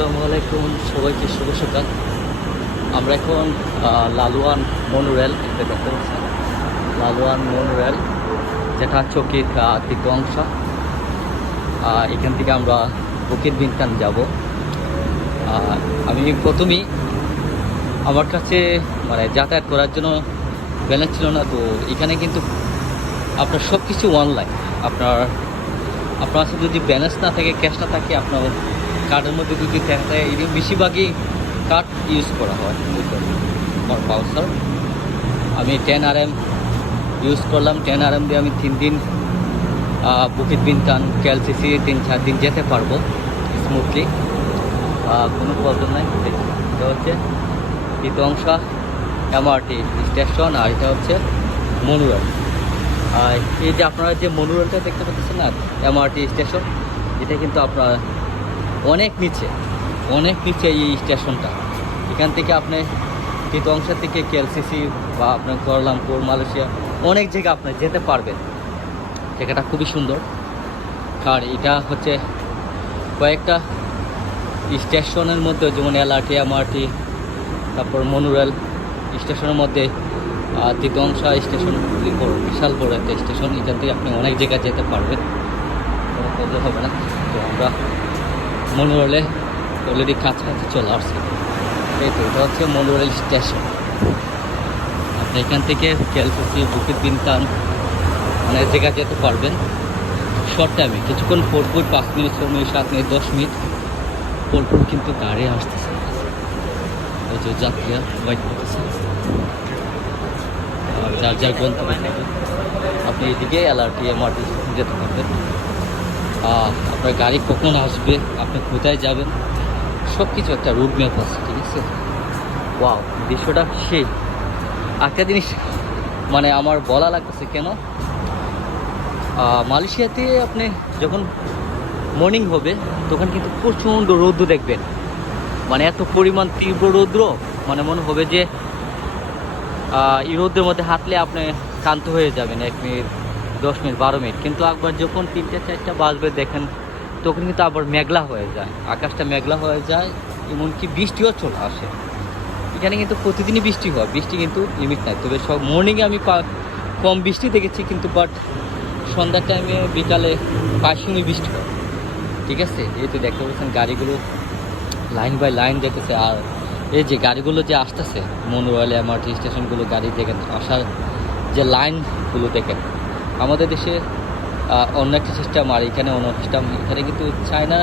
আসসালামু আলাইকুম, সবাইকে শুভ সকাল। আমরা এখন লালুয়ান মনোরেল দেখতে পাচ্ছেন। লালুয়ান মনোরেল যেটা চকির তৃতীয় অংশ। এখান থেকে আমরা বুকিত বিনতান যাব। আমি প্রথমেই আমার কাছে মানে যাতায়াত করার জন্য ব্যালেন্স ছিল না, তো এখানে কিন্তু আপনার সব কিছু অনলাইন। আপনার কাছে যদি ব্যালেন্স না থাকে, ক্যাশ না থাকে, আপনার কার্ডের মধ্যে যদি থাকে, বেশিরভাগই কার্ড ইউজ করা হয়। বাউসার আমি 10 RM ইউজ করলাম। 10 RM দিয়ে আমি 3 দিন বুকিত বিনতান KLCC 3-4 দিন যেতে পারবো স্মুথলি, কোনো প্রবলেম নাই। এটা হচ্ছে তৃতীয় অংশ MRT স্টেশন, আর এটা হচ্ছে মনোরেল। আর এই যে আপনারা যে মনোরেলটা দেখতে পাচ্ছেন না, MRT স্টেশন, এটা কিন্তু আপনার অনেক নিচে এই স্টেশনটা। এখান থেকে আপনি তৃতীয় অংশ থেকে KLCC বা আপনার কুয়ালালামপুর, মালয়েশিয়া অনেক জায়গা আপনি যেতে পারবেন। জায়গাটা খুবই সুন্দর। আর এটা হচ্ছে কয়েকটা স্টেশনের মধ্যে, যেমন LRT, MRT, তারপর মনোরেল স্টেশনের মধ্যে তৃতীয় অংশ স্টেশন বিশাল বড় একটা স্টেশন। এখান থেকে আপনি অনেক জায়গায় যেতে পারবেন, কোনো প্রবলেম হবে না। তো আমরা মনোরেলে অলরেডি কাছাকাছি চলে আসছি। এই তো এটা হচ্ছে মনোরেল স্টেশন। আপনি এখান থেকে KLCC, বুকিত বিনতান অনেক জায়গায় যেতে পারবেন শর্ট টাইমে। কিছুক্ষণ পরপর 5 মিনিট, 6 মিনিট, 7 মিনিট, 10 মিনিট পরপর কিন্তু গাড়ি আসতেছে। ওই যে যাত্রীরা ওয়েট করতেছে, যার যার গন্তব্যে থাকবে আপনি এদিকে LRT, MRT যেতে পারবেন। আপনার গাড়ি কখন আসবে, আপনি কোথায় যাবেন, সব কিছু একটা রুট ম্যাপ আছে, ঠিক আছে। ওয়াও, দৃশ্যটা সেই। একটা জিনিস মানে আমার বলা লাগতেছে কেন, মালয়েশিয়াতে আপনি যখন মর্নিং হবে তখন কিন্তু প্রচণ্ড রৌদ্র দেখবেন। মানে এত পরিমাণ তীব্র রৌদ্র, মানে মনে হবে যে এই রৌদ্রের মধ্যে হাঁটলে আপনি ক্লান্ত হয়ে যাবেন 1 মিনিট, 10 মিনিট, 12 মিনিট। কিন্তু একবার যখন 3-4টা বাজবে দেখেন, তখন কিন্তু আবার মেঘলা হয়ে যায়, আকাশটা মেঘলা হয়ে যায়, এমনকি বৃষ্টিও চলে আসে। এখানে কিন্তু প্রতিদিনই বৃষ্টি হয়, বৃষ্টি কিন্তু লিমিট নাই। তবে সব মর্নিংয়ে আমি কম বৃষ্টি দেখেছি, কিন্তু বাট সন্ধ্যার টাইমে, বিকালে প্রায় সময় বৃষ্টি হয়, ঠিক আছে। এই তো দেখতে পাচ্ছেন গাড়িগুলো লাইন বাই লাইন যেতেছে। আর এই যে গাড়িগুলো যে আসতেছে মনোরেল, MRT স্টেশনগুলো, গাড়ি দেখেন আসার যে লাইনগুলো দেখেন। আমাদের দেশে অন্য একটা সিস্টেম, আর এখানে অন্য সিস্টেম। এখানে কিন্তু চায়না